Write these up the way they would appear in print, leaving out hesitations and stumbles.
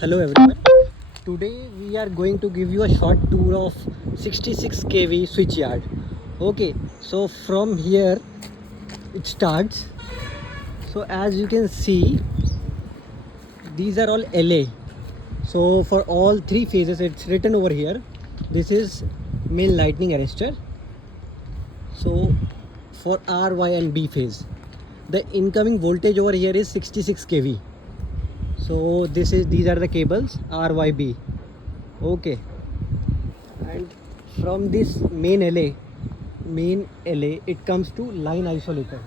Hello everyone. Today we are going to give you a short tour of 66 kV switchyard. Okay, so from here it starts. So as you can see, these are all LA. So for all three phases, it's written over here. This is main lightning arrestor. So for R, Y, and B phase, the incoming voltage over here is 66 kV. So these are the cables RYB. Okay, and from this main LA, it comes to line isolator.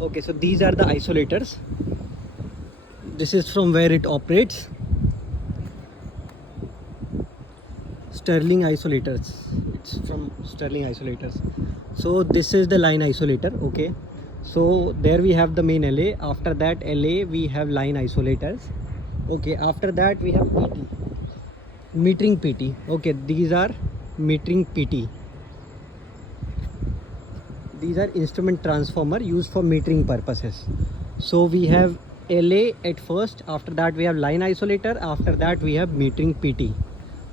Okay, so these are the isolators. This is from where it operates. Sterling isolators. It's from Sterling isolators. So this is the line isolator. Okay, so there we have the main LA. After that LA we have line isolators. Okay, after that we have PT, metering PT. Okay, these are metering PT. These are instrument transformer used for metering purposes. So we have LA at first, after that we have line isolator, after that we have metering PT.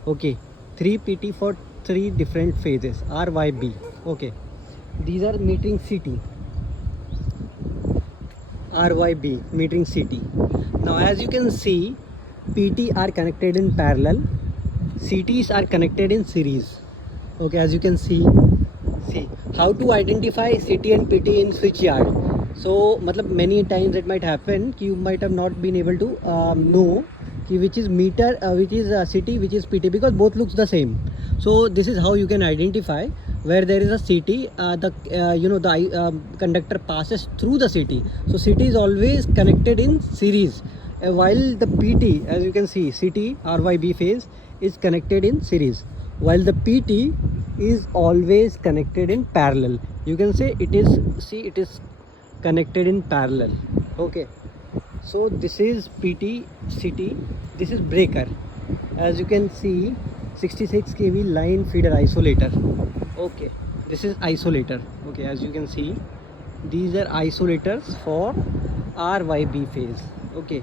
Okay, 3 PT for 3 different phases RYB. Okay, these are metering CT, RYB, metering CT. Now as you can see, PT are connected in parallel, CTs are connected in series. Okay, as you can see how to identify CT and PT in switch yard. So many times it might happen you might have not been able to know which is meter, which is CT, which is PT, because both looks the same. So this is how you can identify where there is a CT. The conductor passes through the CT, so CT is always connected in series, while the PT, as you can see, CT RYB phase is connected in series, while the PT is always connected in parallel. You can say it is connected in parallel. Okay, so this is PT, CT, this is breaker. As you can see, 66 kV line feeder isolator. Okay, this is isolator. Okay, as you can see, these are isolators for RYB phase. Okay,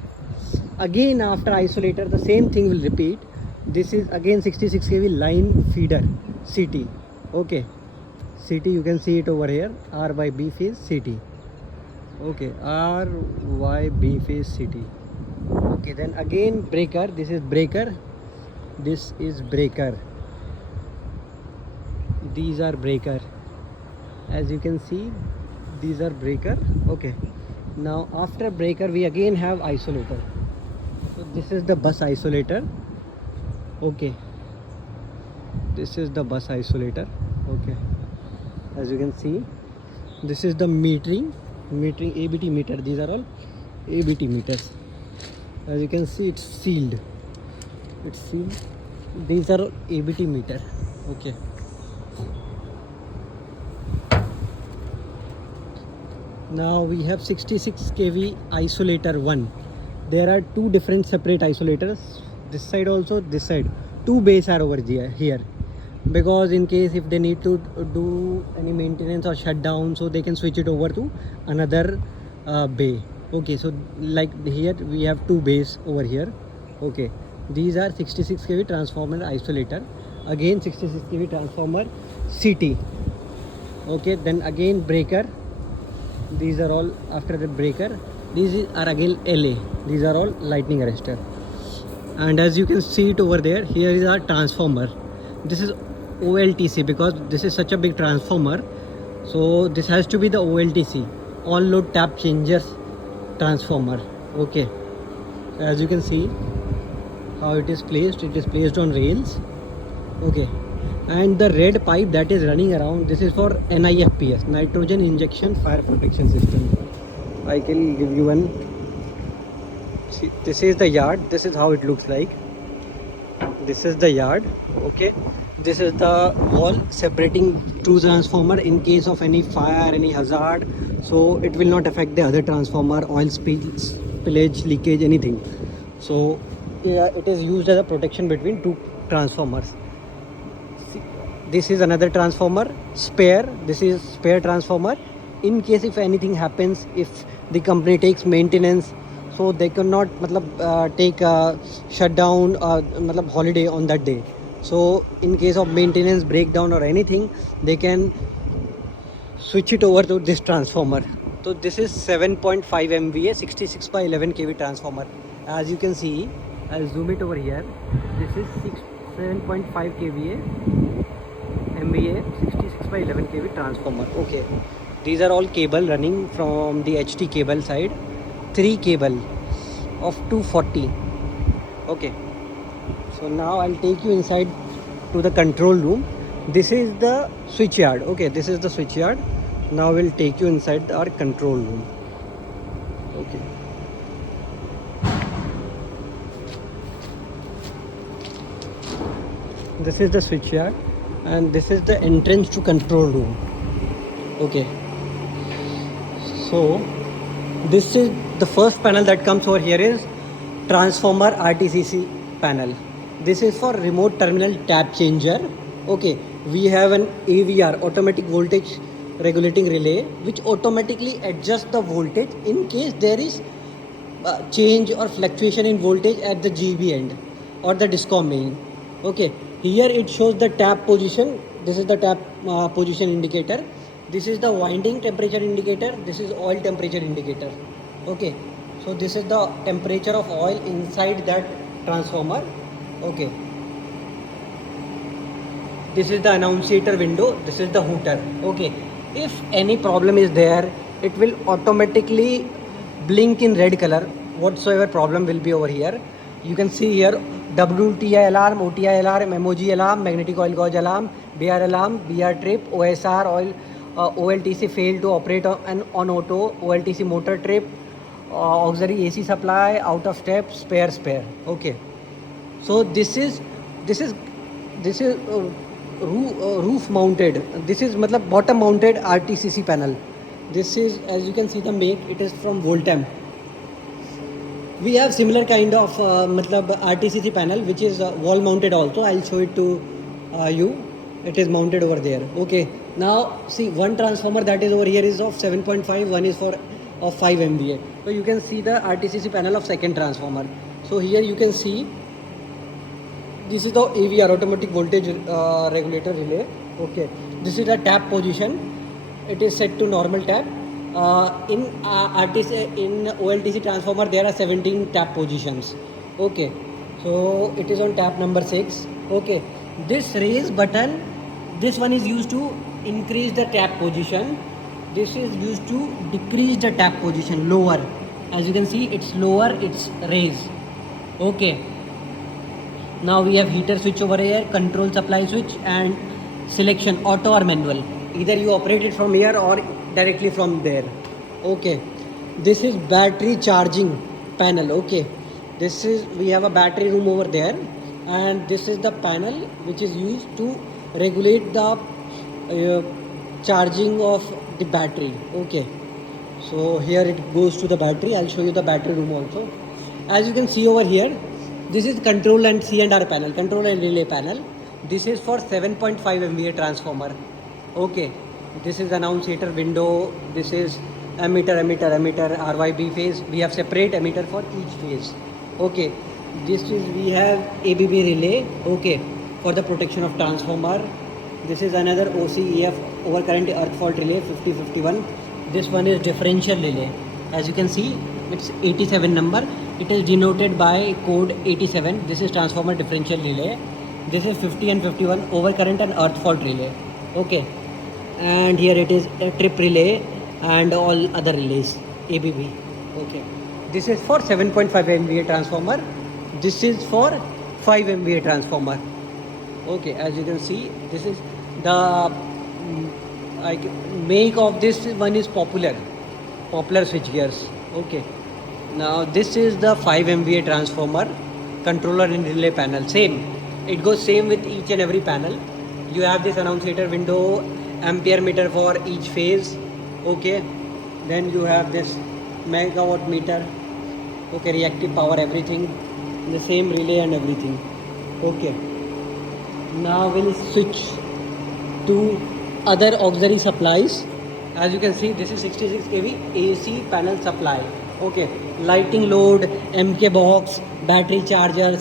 again after isolator the same thing will repeat. This is again 66 kV line feeder CT. Okay, CT, you can see it over here, RYB phase CT. Okay, RYB phase CT. Okay, then again breaker. This is breaker, this is breaker, these are breaker. As you can see, these are breaker. Okay, now after breaker we again have isolator. So this is the bus isolator. Okay, this is the bus isolator. Okay, as you can see, this is the metering ABT meter. These are all ABT meters. As you can see, it's sealed. These are all ABT meter. Okay, now we have 66 kV isolator 1. There are two different separate isolators, this side also, this side. Two bays are over here, because in case if they need to do any maintenance or shutdown, so they can switch it over to another bay. Okay, so like here we have two bays over here. Okay, these are 66 kV transformer isolator, again 66 kV transformer CT. Okay, then again breaker. These are all after the breaker. These are again LA. These are all lightning arrestor. And as you can see it over there, here is our transformer. This is OLTC, because this is such a big transformer, so this has to be the OLTC, on load tap changers transformer. Okay, as you can see how it is placed on rails. Okay, and the red pipe that is running around, this is for NIFPS, nitrogen injection fire protection system. I can give you one. See, this is the yard. This is how it looks like. This is the yard. Okay, this is the wall separating two transformer in case of any fire, any hazard, so it will not affect the other transformer, oil spillage, leakage, anything. So yeah, it is used as a protection between two transformers. See, this is another transformer spare. This is spare transformer in case if anything happens, if the company takes maintenance, so they cannot take a shutdown or holiday on that day. So in case of maintenance breakdown or anything, they can switch it over to this transformer. So this is 7.5 MVA 66 by 11 kV transformer. As you can see, I'll zoom it over here. This is 7.5 kVA MVA 66 by 11 kV transformer. Okay, these are all cable running from the HT cable side. 3 cable of 240. Okay, so now I'll take you inside to the control room. This is the switch yard. Okay, this is the switch yard. Now we'll take you inside our control room. Okay, this is the switch yard and this is the entrance to control room. Okay, so this is the first panel that comes over here is transformer RTCC panel. This is for remote terminal tap changer. Okay, we have an AVR, automatic voltage regulating relay, which automatically adjusts the voltage in case there is change or fluctuation in voltage at the GB end or the discom main. Okay, here it shows the tap position. This is the tap position indicator. This is the winding temperature indicator. This is oil temperature indicator. Okay, so this is the temperature of oil inside that transformer. Okay, this is the annunciator window. This is the hooter. Okay, if any problem is there, it will automatically blink in red color. Whatsoever problem will be over here, you can see here WTI alarm, OTI alarm, MOG alarm, magnetic oil gauge alarm, BR alarm, BR trip, OSR oil, OLTC failed to operate on auto, OLTC motor trip, auxiliary AC supply, out of step, spare. Okay, so this is roof mounted. This is bottom mounted RTCC panel. This is, as you can see the make, it is from Voltem. We have similar kind of RTCC panel which is wall mounted also. I'll show it to you. It is mounted over there. Okay, now see, one transformer that is over here is of 7.5, one is of 5 MVA. So you can see the RTCC panel of second transformer. So here you can see this is the AVR, automatic voltage regulator relay. Okay, this is the tap position. It is set to normal tap. In OLTC transformer there are 17 tap positions. Okay, so it is on tap number 6. Okay, this raise button, this one is used to increase the tap position. This is used to decrease the tap position, lower. As you can see, it's lower, it's raise. Okay, now we have heater switch over here, control supply switch, and selection, auto or manual. Either you operate it from here or directly from there. Okay, this is battery charging panel. Okay, this is, we have a battery room over there, and this is the panel which is used to regulate the charging of the battery. Okay, so here it goes to the battery. I'll show you the battery room also. As you can see over here, this is control and C&R panel, control and relay panel. This is for 7.5 MVA transformer. Okay, this is annunciator window. This is emitter, RYB phase. We have separate emitter for each phase. Okay, this is, we have ABB relay. Okay, for the protection of transformer. This is another OCEF, overcurrent earth fault relay, 5051. This one is differential relay. As you can see, it's 87 number. It is denoted by code 87. This is transformer differential relay. This is 50 and 51, overcurrent and earth fault relay. Okay, and here it is a trip relay and all other relays, ABB. Okay, this is for 7.5 MVA transformer. This is for 5 MVA transformer. Okay, as you can see, this is the make of this one is popular switch gears. Okay, now this is the 5 MVA transformer, controller and relay panel. Same, it goes same with each and every panel. You have this annunciator window, ampere meter for each phase. Okay, then you have this megawatt meter. Okay, reactive power, everything, the same relay and everything. Okay, now we'll switch to other auxiliary supplies. As you can see, this is 66 kV AC panel supply. Okay, lighting load, MK box, battery charger,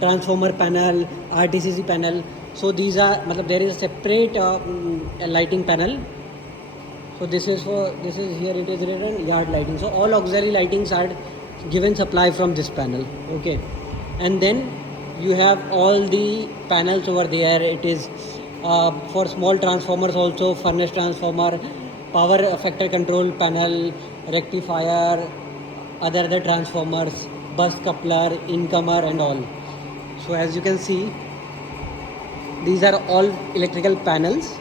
transformer panel, RTCC panel. So these are, there is a separate lighting panel. So this is here it is written yard lighting. So all auxiliary lightings are given supply from this panel. Okay, and then you have all the panels over there. It is for small transformers also, furnace transformer, power factor control panel, rectifier, other transformers, bus coupler, incomer and all. So as you can see, these are all electrical panels.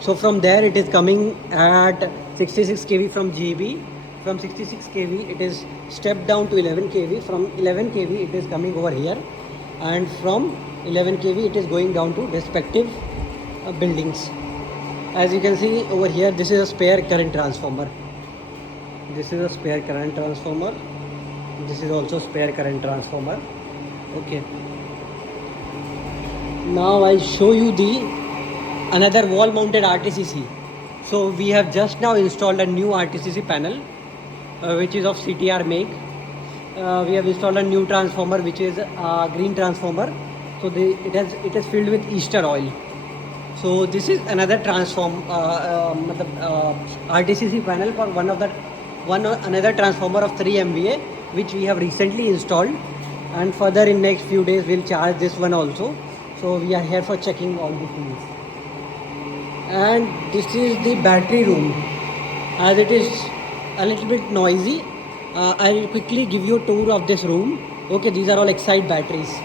So from there it is coming at 66 kV from GB. From 66 kV it is stepped down to 11 kV. From 11 kV it is coming over here, and from 11 kV it is going down to respective buildings. As you can see over here, this is a spare current transformer. This is a spare current transformer. This is also spare current transformer. Okay. Now I'll show you the another wall mounted RTCC. So we have just now installed a new RTCC panel which is of CTR make. We have installed a new transformer which is a green transformer. So it is filled with ester oil. So this is another RTCC panel for another transformer of 3 MVA which we have recently installed, and further in next few days we'll charge this one also. So we are here for checking all the things. And this is the battery room. As it is a little bit noisy, I'll quickly give you a tour of this room. Okay, these are all Exide batteries.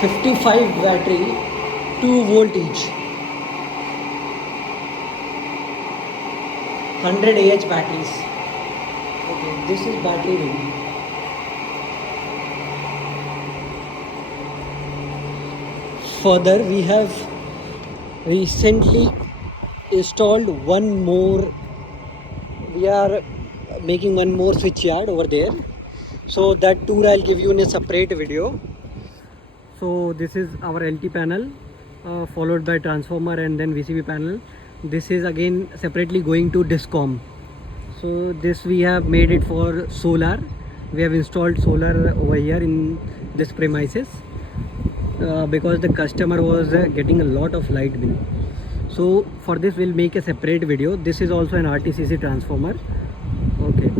$55 battery, 2 volt each. 100 AH batteries. Okay, this is battery room. Further, we have recently installed one more. We are making one more switch yard over there. So that tour I'll give you in a separate video. So this is our LT panel, followed by transformer and then VCB panel. This is again separately going to Discom. So this we have made it for solar. We have installed solar over here in this premises because the customer was getting a lot of light bill. So for this we'll make a separate video. This is also an RTCC transformer. Okay,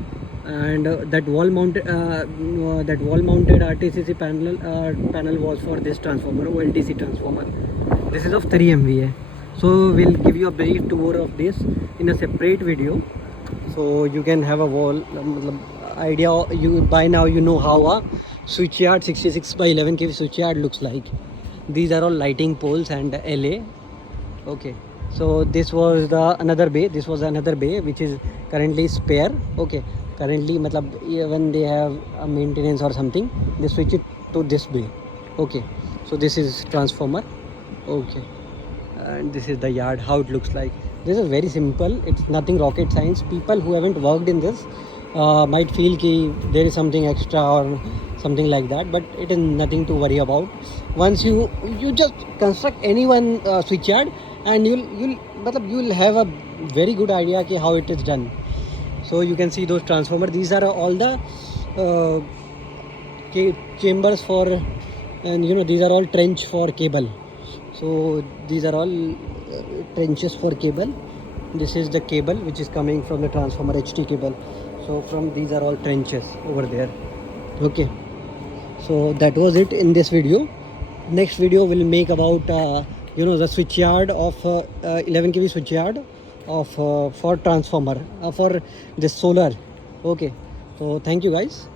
and that wall mounted RTCC panel was for this transformer, OLTC transformer. This is of 3 MVA. So we'll give you a brief tour of this in a separate video, so you can have a idea. You by now you know how a switchyard 66 by 11 kV switchyard looks like. These are all lighting poles and LA. Okay, so this was another bay. This was another bay which is currently spare. Okay, currently when they have a maintenance or something, they switch it to this bay. Okay, so this is transformer. Okay, and this is the yard, how it looks like. This is very simple, it's nothing rocket science. People who haven't worked in this might feel ki there is something extra or something like that, but it is nothing to worry about. Once you just construct any one switchyard, and you'll have a very good idea ki how it is done. So you can see those transformers. These are all the chambers for, and these are all trench for cable. So these are all trenches for cable. This is the cable which is coming from the transformer, HT cable. So from these are all trenches over there. Okay, so that was it in this video. Next video will make about the switchyard of 11 kV switchyard of for transformer for this solar. Okay, so thank you guys.